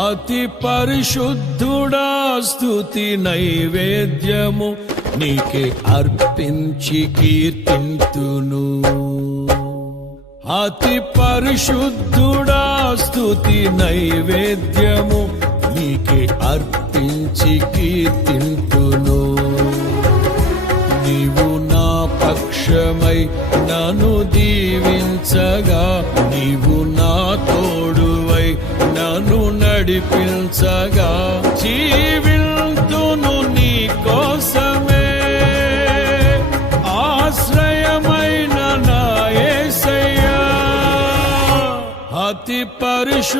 అతి పరిశుద్ధుడా స్తుతి నైవేద్యము నీకే అర్పించి కీర్తింతును. అతి పరిశుద్ధుడా స్తుతి నైవేద్యము నీకే అర్పించి కీర్తింతును. నీవు నా పక్షమై నన్ను దీవించగా, నీవు నా తోడువై నన్ను నడిపించగా, జీవింతును నీ కోసమే ఆశ్రయమైన నా యేసయ్యా. అతి పరిశుద్ధుడా